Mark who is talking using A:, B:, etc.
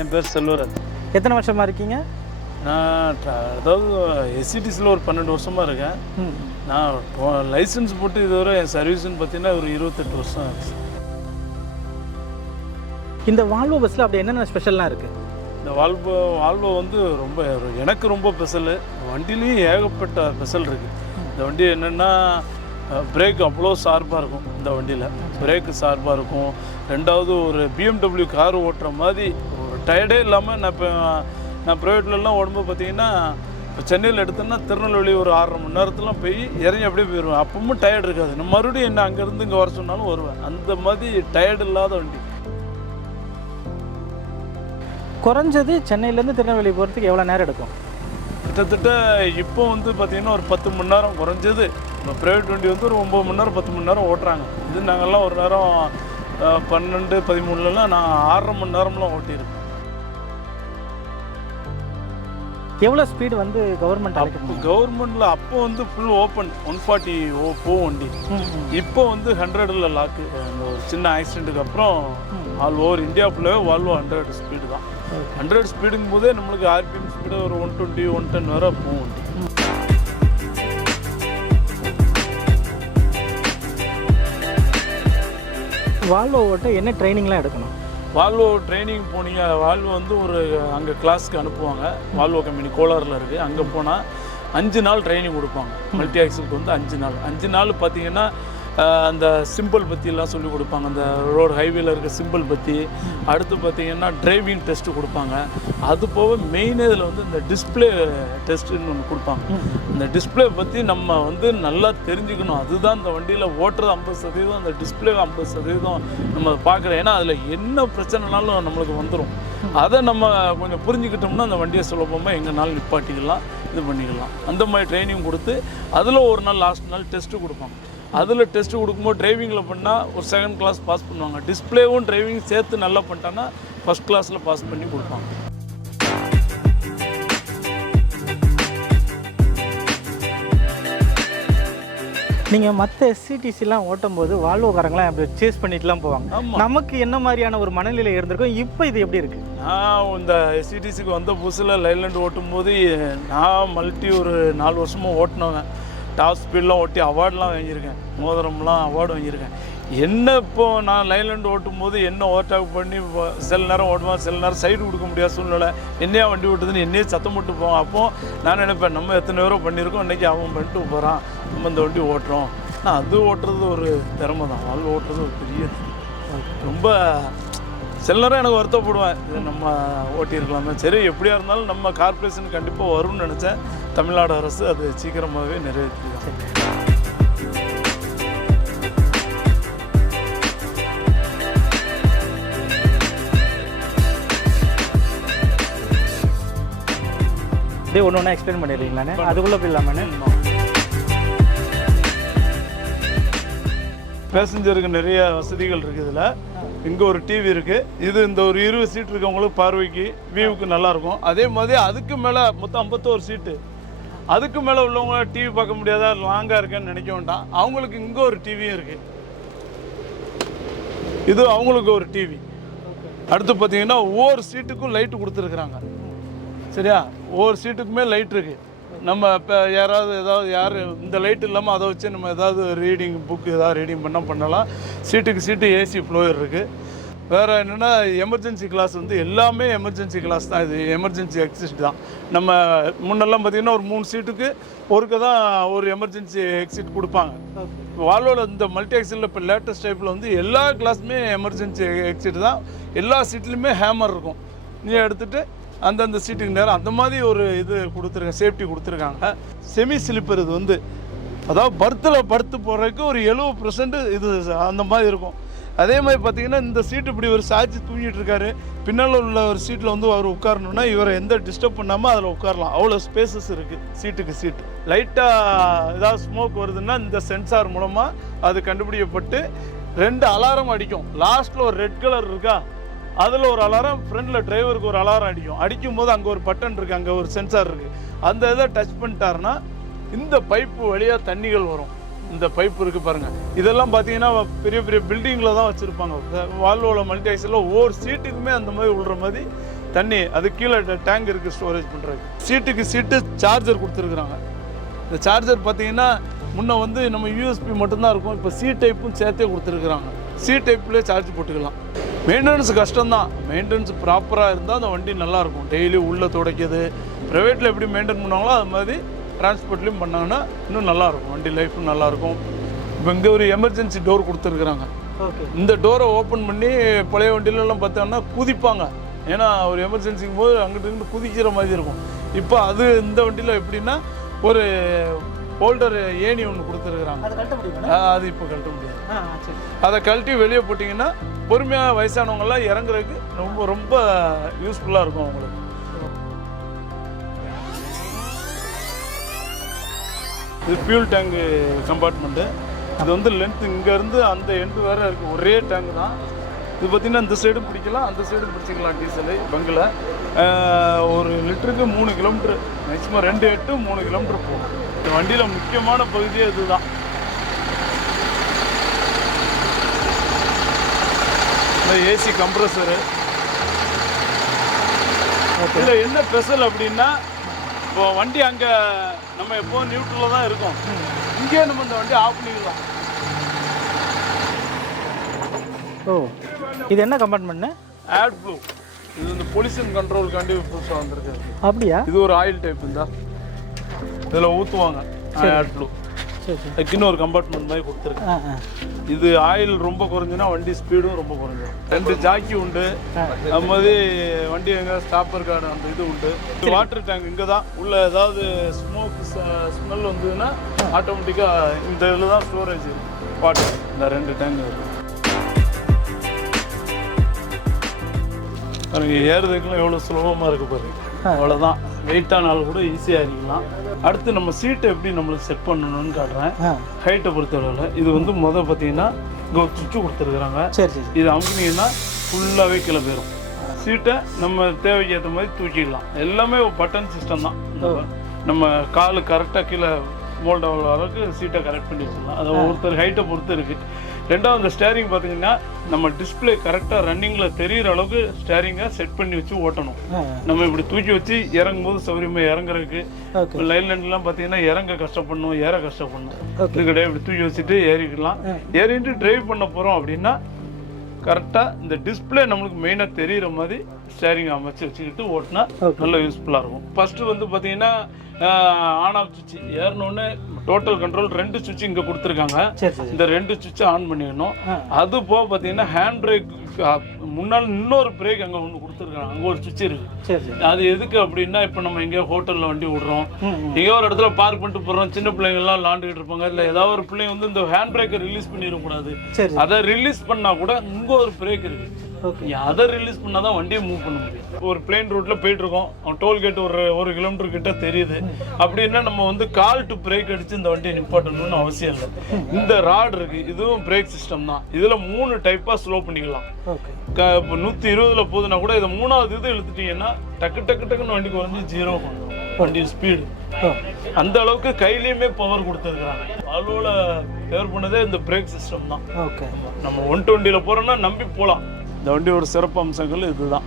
A: என் பேர் செல்வராஜ்
B: எத்தனை வருஷமா இருக்கீங்க?
A: நான் அதாவது எஸ்சிடிஸில் ஒரு பன்னெண்டு வருஷமாக இருக்கேன். நான் லைசன்ஸ் போட்டு இதுவரை என் சர்வீஸ்னு பார்த்தீங்கன்னா ஒரு இருபத்தெட்டு வருஷம் ஆச்சு.
B: இந்த வால்வோ பஸ்ஸில் அப்படி என்னென்ன ஸ்பெஷல்லாம் இருக்குது
A: இந்த வால்வோ வால்வோ வந்து ரொம்ப எனக்கு ரொம்ப ஸ்பெஷலு. வண்டிலையும் ஏகப்பட்ட ஸ்பெஷல் இருக்குது இந்த வண்டி என்னென்னா பிரேக் அவ்வளோ ஷார்ப்பாக இருக்கும் இந்த வண்டியில். பிரேக்கு ஷார்ப்பாக இருக்கும். ரெண்டாவது ஒரு பிஎம்டபிள்யூ கார் ஓட்டுற மாதிரி டயர்டே இல்லாமல் நான் இப்போ நான் ப்ரைவேட்லலாம் ஓடும்போது பார்த்தீங்கன்னா இப்போ சென்னையில் எடுத்தோன்னா திருநெல்வேலி ஒரு ஆறரை மணி நேரத்துலாம் போய் இறங்கி அப்படியே போயிடுவேன் அப்பவும் டயர்ட் இருக்காது. நான் மறுபடியும் என்ன அங்கேருந்து இங்கே வர சொன்னாலும் வருவேன். அந்த மாதிரி டயர்ட் இல்லாத வண்டி.
B: குறைஞ்சது சென்னையிலேருந்து திருநெல்வேலி போகிறதுக்கு எவ்வளோ நேரம் எடுக்கும்?
A: கிட்டத்தட்ட இப்போ வந்து பார்த்தீங்கன்னா ஒரு பத்து மணி நேரம் குறைஞ்சது. இப்போ ப்ரைவேட் வண்டி வந்து ஒரு ஒம்பது மணி நேரம் பத்து மணி நேரம் ஓட்டுறாங்க. இது நாங்கள்லாம் ஒரு நேரம் பன்னெண்டு பதிமூணுலலாம் நான் ஆறரை மணி நேரம்லாம் ஓட்டியிருக்கேன்
B: எவ்வளோ ஸ்பீடு வந்து கவர்மெண்ட்
A: அப்போ கவர்மெண்ட்டில் அப்போ வந்து ஃபுல் ஓப்பன் ஒன் ஃபார்ட்டி ஓ போ வண்டி இப்போ வந்து ஹண்ட்ரடில் லாக்கு அந்த ஒரு சின்ன ஆக்சிடென்ட்டுக்கு அப்புறம் ஆல் ஓவர் இந்தியா ஃபுல்லாகவே வால்வோ ஹண்ட்ரட் ஸ்பீடு தான். ஹண்ட்ரட் ஸ்பீடுங்கும் போதே நம்மளுக்கு ஆர்பிஎம் ஸ்பீடு ஒரு ஒன் டுவெண்ட்டி ஒன் டென் வரை போகும் வண்டி
B: வால்வோ ஓட்ட என்ன ட்ரைனிங்லாம் எடுக்கணும்?
A: வால்வோ ட்ரைனிங் போனீங்க. வால்வோ வந்து ஒரு அங்கே கிளாஸ்க்கு அனுப்புவாங்க. வால்வோ கம்பெனி கோலாரில் இருக்குது அங்கே போனால் அஞ்சு நாள் ட்ரைனிங் கொடுப்பாங்க. மல்டி ஆக்சலுக்கு வந்து அஞ்சு நாள். அஞ்சு நாள் பார்த்தீங்கன்னா அந்த சிம்பிள் பற்றிலாம் சொல்லி கொடுப்பாங்க. அந்த ரோடு ஹைவேல இருக்க சிம்பிள் பற்றி அடுத்து பார்த்தீங்கன்னா டிரைவிங் டெஸ்ட்டு கொடுப்பாங்க. அது போக மெயினே இதில் வந்து இந்த டிஸ்பிளே டெஸ்ட்டுன்னு ஒன்று கொடுப்பாங்க. இந்த டிஸ்பிளே பற்றி நம்ம வந்து நல்லா தெரிஞ்சுக்கணும். அதுதான் இந்த வண்டியில் ஓட்டுறது ஐம்பது சதவீதம் அந்த டிஸ்பிளே ஐம்பது சதவீதம் நம்ம பார்க்குறோம். ஏன்னா அதில் என்ன பிரச்சனைனாலும் நம்மளுக்கு வந்துடும் அதை நம்ம கொஞ்சம் புரிஞ்சுக்கிட்டோம்னா அந்த வண்டியை சுலபமாக எங்கேனாலும் நிப்பாட்டிக்கலாம் இது பண்ணிக்கலாம். அந்த மாதிரி ட்ரைனிங் கொடுத்து அதில் ஒரு நாள் லாஸ்ட் நாள் டெஸ்ட்டு கொடுப்பாங்க. அதில் டெஸ்ட்டு கொடுக்கும்போது டிரைவிங்கில் பண்ணால் ஒரு செகண்ட் கிளாஸ் பாஸ் பண்ணுவாங்க. டிஸ்பிளேவும் டிரைவிங் சேர்த்து நல்லா பண்ணிட்டான்னா ஃபஸ்ட் கிளாஸில் பாஸ் பண்ணி கொடுப்பாங்க.
B: நீங்கள் மற்ற எஸ்சிடிசிலாம் ஓட்டும் போது வால்வோக்காரங்களாம் அப்படி சேஸ் பண்ணிட்டுலாம் போவாங்க. நமக்கு என்ன மாதிரியான ஒரு மனநிலை இருந்திருக்கும்? இப்போ இது எப்படி இருக்குது
A: நான் இந்த எஸ்சிடிசிக்கு வந்த புதுசில் லைலாண்ட் ஓட்டும் போது நான் மல்டி ஒரு நாலு வருஷமாக ஓட்டினவங்க டாப் ஸ்பீட்லாம் ஓட்டி அவார்டெலாம் வாங்கியிருக்கேன். மோதிரம்லாம் அவார்டு வாங்கியிருக்கேன். என்ன இப்போது நான் லைன்லேருந்து ஓட்டும் போது என்ன ஓவர்டேக் பண்ணி சில நேரம் ஓட்டுவேன் சில நேரம் சைடு கொடுக்க முடியாத சூழ்நிலை. என்னையா வண்டி ஓட்டுதுன்னு என்னையே சத்தம் போட்டு போவோம் அப்போ நான் நினைப்பேன் நம்ம எத்தனை பேரோ பண்ணியிருக்கோம் இன்றைக்கி அவன் பண்ணிட்டு போகிறான் நம்ம இந்த வண்டி ஓட்டுறோம். ஆனால் அது ஓட்டுறது ஒரு திறமை தான். வாழ் ஓட்டுறது ஒரு பெரிய ரொம்ப சில நேரம் எனக்கு வருத்தப்படுவேன். இது நம்ம ஓட்டியிருக்கலாமே. சரி எப்படியா இருந்தாலும் நம்ம கார்ப்பரேஷன் கண்டிப்பாக வரும்னு நினச்சேன். தமிழ்நாடு அரசு அது சீக்கிரமாகவே நிறைவேற்றி
B: அப்படியே ஒன்று ஒன்றா எக்ஸ்பிளைன் பண்ணிடுறீங்களாண்ணே அதுக்குள்ளே போயிடலாமாண்ணே
A: பேசஞ்சருக்கு நிறைய வசதிகள் இருக்குது இதில். இங்கே ஒரு டிவி இருக்குது இது இந்த ஒரு இருபது சீட் இருக்கவங்களுக்கு பார்வைக்கு வியூவுக்கு நல்லாயிருக்கும் அதே மாதிரி அதுக்கு மேலே மொத்தம் ஐம்பத்தோரு சீட்டு அதுக்கு மேலே உள்ளவங்க டிவி பார்க்க முடியாதா? லாங்காக இருக்கேன்னு நினைக்க வேண்டாம். அவங்களுக்கு இங்கே ஒரு டிவியும் இருக்குது இது அவங்களுக்கு ஒரு டிவி அடுத்து பார்த்தீங்கன்னா ஒவ்வொரு சீட்டுக்கும் லைட்டு கொடுத்துருக்குறாங்க. சரியா? ஒவ்வொரு சீட்டுக்குமே லைட் இருக்குது நம்ம இப்போ யாராவது ஏதாவது யார் இந்த லைட் இல்லாமல் அதை வச்சு நம்ம ஏதாவது ரீடிங் புக் ஏதாவது ரீடிங் பண்ணால் பண்ணலாம். சீட்டுக்கு சீட்டு ஏசி ஃப்ளோயர் இருக்குது வேறு என்னென்னா எமர்ஜென்சி கிளாஸ் வந்து எல்லாமே எமர்ஜென்சி கிளாஸ் தான். இது எமர்ஜென்சி எக்ஸிட் தான். நம்ம முன்னெல்லாம் பார்த்திங்கன்னா ஒரு மூணு சீட்டுக்கு ஒருக்க தான் ஒரு எமர்ஜென்சி எக்ஸிட் கொடுப்பாங்க. வால்வோவில் இந்த மல்டி எக்ஸிட்டில் இப்போ லேட்டஸ்ட் டைப்பில் வந்து எல்லா கிளாஸுமே எமர்ஜென்சி எக்ஸிட் தான். எல்லா சீட்லேயுமே ஹேமர் இருக்கும். நீ எடுத்துகிட்டு அந்தந்த சீட்டுக்கு நேரம் அந்த மாதிரி ஒரு இது கொடுத்துருக்காங்க சேஃப்டி கொடுத்துருக்காங்க. செமி ஸ்லிப்பர் இது வந்து அதாவது பர்த்தில் படுத்து போகிறதுக்கு ஒரு எழுபது பர்சன்ட் இது அந்த மாதிரி இருக்கும். அதே மாதிரி பார்த்தீங்கன்னா இந்த சீட்டு இப்படி ஒரு சாய்ச்சி தூங்கிட்டு இருக்காரு. பின்னால் உள்ள ஒரு சீட்டில் வந்து அவர் உட்காரணுன்னா இவரை எந்த டிஸ்டர்ப் பண்ணாமல் அதில் உட்காரலாம். அவ்வளோ ஸ்பேசஸ் இருக்குது சீட்டுக்கு சீட்டு லைட்டாக ஏதாவது ஸ்மோக் வருதுன்னா இந்த சென்சார் மூலமாக அது கண்டுபிடிக்கப்பட்டு ரெண்டு அலாரம் அடிக்கும். லாஸ்ட்டில் ஒரு ரெட் கலர் இருக்கா? அதில் ஒரு அலாரம் ஃப்ரண்டில் டிரைவருக்கு ஒரு அலாரம் அடிக்கும். அடிக்கும் போது அங்கே ஒரு பட்டன் இருக்குது அங்கே ஒரு சென்சார் இருக்குது அந்த இதை டச் பண்ணிட்டாருன்னா இந்த பைப்பு வழியாக தண்ணிகள் வரும். இந்த பைப் இருக்குது பாருங்கள் இதெல்லாம் பார்த்தீங்கன்னா பெரிய பெரிய பில்டிங்கில் தான் வச்சுருப்பாங்க. வால்வோவில் மல்டி ஐஸில் ஒவ்வொரு சீட்டுக்குமே அந்த மாதிரி விழுற மாதிரி தண்ணி அது கீழே டேங்க் இருக்குது ஸ்டோரேஜ் பண்ணுறது சீட்டுக்கு சீட்டு சார்ஜர் கொடுத்துருக்குறாங்க. இந்த சார்ஜர் பார்த்தீங்கன்னா முன்ன வந்து நம்ம யூஎஸ்பி மட்டும்தான் இருக்கும். இப்போ சி டைப்பும் சேர்த்தே கொடுத்துருக்குறாங்க. சி டைப்லேயே சார்ஜ் போட்டுக்கலாம். மெயின்டெனன்ஸ் கஷ்டம்தான். மெயின்டெனன்ஸ் ப்ராப்பராக இருந்தால் அந்த வண்டி நல்லாயிருக்கும் டெய்லி உள்ளே துடைக்கிறது. ப்ரைவேட்டில் எப்படி மெயின்டைன் பண்ணுவாங்களோ அது மாதிரி டிரான்ஸ்போர்ட்லேயும் பண்ணாங்கன்னா இன்னும் நல்லாயிருக்கும். வண்டி லைஃப்பும் நல்லாயிருக்கும். இப்போ இங்கே ஒரு எமர்ஜென்சி டோர் கொடுத்துருக்குறாங்க. இந்த டோரை ஓப்பன் பண்ணி பழைய வண்டியிலலாம் பார்த்தோம்னா குதிப்பாங்க. ஏன்னா ஒரு எமர்ஜென்சிக்கும் போது அங்கிட்டு இங்கிட்டு குதிக்கிற மாதிரி இருக்கும். இப்போ அது இந்த வண்டியில் எப்படின்னா ஒரு ஹோல்டர் ஏணி ஒன்று கொடுத்துருக்குறாங்க.
B: அதை
A: இப்போ கழட்ட முடியாது. அதை கழட்டி வெளியே போட்டிங்கன்னா பொறுமையாக வயசானவங்கெல்லாம் இறங்குறதுக்கு ரொம்ப ரொம்ப யூஸ்ஃபுல்லாக இருக்கும் அவங்களுக்கு. இது ஃபியூல் டேங்கு கம்பார்ட்மெண்ட்டு இது வந்து லென்த் இங்கேருந்து அந்த எண்டு வேற இருக்குது ஒரே டேங்க் தான். இது பார்த்தீங்கன்னா இந்த சைடும் பிடிக்கலாம். அந்த சைடும் பிடிச்சிக்கலாம் டீசலு பங்கில் ஒரு லிட்டருக்கு மூணு கிலோமீட்ரு மேக்ஸிமம் ரெண்டு எட்டு மூணு கிலோமீட்டர் போகும். இந்த வண்டியில் முக்கியமான பகுதியே இதுதான். இந்த ஏசி கம்ப்ரஸரு இதில் என்ன ஸ்பெஷல் அப்படின்னா இப்போ வண்டி அங்கே நம்ம எப்போ நியூட்ரலில் தான் இருக்கோம். இங்கே நம்ம இந்த வண்டி ஆஃப் பண்ணிக்கலாம்
B: ஓ இது என்ன கம்பார்ட்மெண்ட்னு
A: ஆட் ப்ளூ இது இந்த பொல்யூஷன் கண்ட்ரோலுக்காண்டி புதுசாக வந்திருக்கு.
B: அப்படியா?
A: இது ஒரு ஆயில் டைப் இருந்தா இதில் ஊற்றுவாங்க ஆட் ப்ளூ
B: சரி
A: இன்னொரு கம்பார்ட்மெண்ட் மாதிரி கொடுத்துருக்கு
B: ஆ ஆ.
A: இது ஆயில் ரொம்ப குறைஞ்சுன்னா வண்டி ஸ்பீடும் ரொம்ப குறைஞ்சிரும் ரெண்டு ஜாக்கி உண்டு. அது மாதிரி வண்டி எங்க ஸ்டாப்பர் கார்டு அந்த இது உண்டு. வாட்டர் டேங்க் இங்கே தான் உள்ள ஏதாவது ஸ்மோக் ஸ்மெல் வந்ததுன்னா ஆட்டோமேட்டிக்காக இந்த இதில் தான் ஸ்டோரேஜ் வாட்டர் இந்த ரெண்டு டேங்க் இருக்கு. பாருங்க ஏறுறதுக்குலாம் எவ்வளோ சுலபமாக இருக்கு பாருங்க. அவ்வளோதான் வெயிட்டானாலும் கூட ஈஸியாக ஏறிக்கலாம். அடுத்து நம்ம சீட்டை எப்படி நம்மளுக்கு செட் பண்ணணும்னு காட்டுறேன். ஹைட்டை பொறுத்தளவில் இது வந்து மொதல் பார்த்தீங்கன்னா இங்கே ஒரு சுவிட்சு கொடுத்துருக்குறாங்க.
B: சரி சரி
A: இது அமுக்குனீங்கன்னா ஃபுல்லாகவே கீழே போயிடும் சீட்டை நம்ம தேவைக்கு ஏற்ற மாதிரி தூக்கிடலாம். எல்லாமே பட்டன் சிஸ்டம் தான். நம்ம கால் கரெக்டாக கீழே மோல்ட் ஆகிற அளவுக்கு சீட்டை கரெக்ட் பண்ணி வச்சிடலாம். அது ஒருத்தர் ஹைட்டை பொறுத்து இருக்குது ரெண்டாவது இந்த ஸ்டேரிங் பார்த்தீங்கன்னா நம்ம டிஸ்பிளே கரெக்டாக ரன்னிங்கில் தெரியிற அளவுக்கு ஸ்டேரிங்கை செட் பண்ணி வச்சு ஓட்டணும். நம்ம இப்படி தூக்கி வச்சு இறங்கும் போது சௌகரியமாக இறங்குறதுக்கு லைன் லைன்லாம் பார்த்தீங்கன்னா இறங்க கஷ்டப்படணும் ஏற கஷ்டப்படணும். இது கிடையாது இப்படி தூக்கி வச்சுட்டு ஏறிக்கலாம் ஏறிட்டு டிரைவ் பண்ண போகிறோம் அப்படின்னா கரெக்டாக இந்த டிஸ்பிளே நம்மளுக்கு மெயினாக தெரியிற மாதிரி ஸ்டேரிங் அமைச்சு வச்சுக்கிட்டு ஓட்டினா. நல்ல யூஸ்ஃபுல்லாக இருக்கும். ஃபஸ்ட்டு வந்து பார்த்தீங்கன்னா ஆன் ஆஃப் சுவிட்ச் ஏறினோடனே டோட்டல் கண்ட்ரோல் ரெண்டு சுவிட்ச் இங்கே கொடுத்துருக்காங்க. இந்த ரெண்டு சுவிட்சை ஆன் பண்ணிடணும். அது போக பார்த்தீங்கன்னா ஹேண்ட் பிரேக் முன்னால் இன்னொரு பிரேக் அங்கே ஒன்று கொடுத்துருக்காங்க. அங்கே ஒரு சுவிட்ச் இருக்குது
B: சரி
A: அது எதுக்கு அப்படின்னா இப்போ நம்ம எங்கேயோ ஹோட்டலில் வண்டி விடுறோம். எங்கேயோ ஒரு இடத்துல பார்க் பண்ணிட்டு போகிறோம் சின்ன பிள்ளைங்க எல்லாம் விளாண்டுக்கிட்டு இருப்பாங்க. இல்லை ஏதாவது ஒரு பிள்ளைங்க வந்து இந்த ஹேண்ட் பிரேக்கை ரிலீஸ் பண்ணிடக்கூடாது. அதை ரிலீஸ் பண்ணா கூட இங்கே ஒரு பிரேக் இருக்கு.
B: ஓகே
A: நீ அதை ரிலீஸ் பண்ணால் தான் வண்டியை மூவ் பண்ண முடியும். ஒரு பிளேன் ரூட்டில் போயிட்டு இருக்கோம் அவன் டோல்கேட் ஒரு ஒரு கிலோமீட்டர் கிட்ட தெரியுது. அப்படின்னா நம்ம வந்து கால் டு பிரேக் அடிச்சு இந்த வண்டியை நிப்பாட்டணும்னு அவசியம் இல்லை. இந்த ராட் இருக்கு இதுவும் பிரேக் சிஸ்டம் தான். இதில் மூணு டைப்பாக ஸ்லோ பண்ணிக்கலாம். இப்போ நூற்றி இருபதுல போகுதுன்னா கூட இதை மூணாவது இது இழுத்துட்டீங்கன்னா டக்கு டக்கு டக்குன்னு வண்டி குறைஞ்சி ஜீரோ பண்ணும் வண்டி ஸ்பீடு அந்த அளவுக்கு கையிலயுமே பவர் கொடுத்துருக்குறாங்க. அவ்வளோல ஃபேவர் பண்ணதே இந்த பிரேக் சிஸ்டம் தான்.
B: ஓகே
A: நம்ம ஒன் டுவெண்ட்டியில் போகிறோம்னா நம்பி போகலாம் இந்த வண்டியோட சிறப்பு அம்சங்கள் இதுதான்.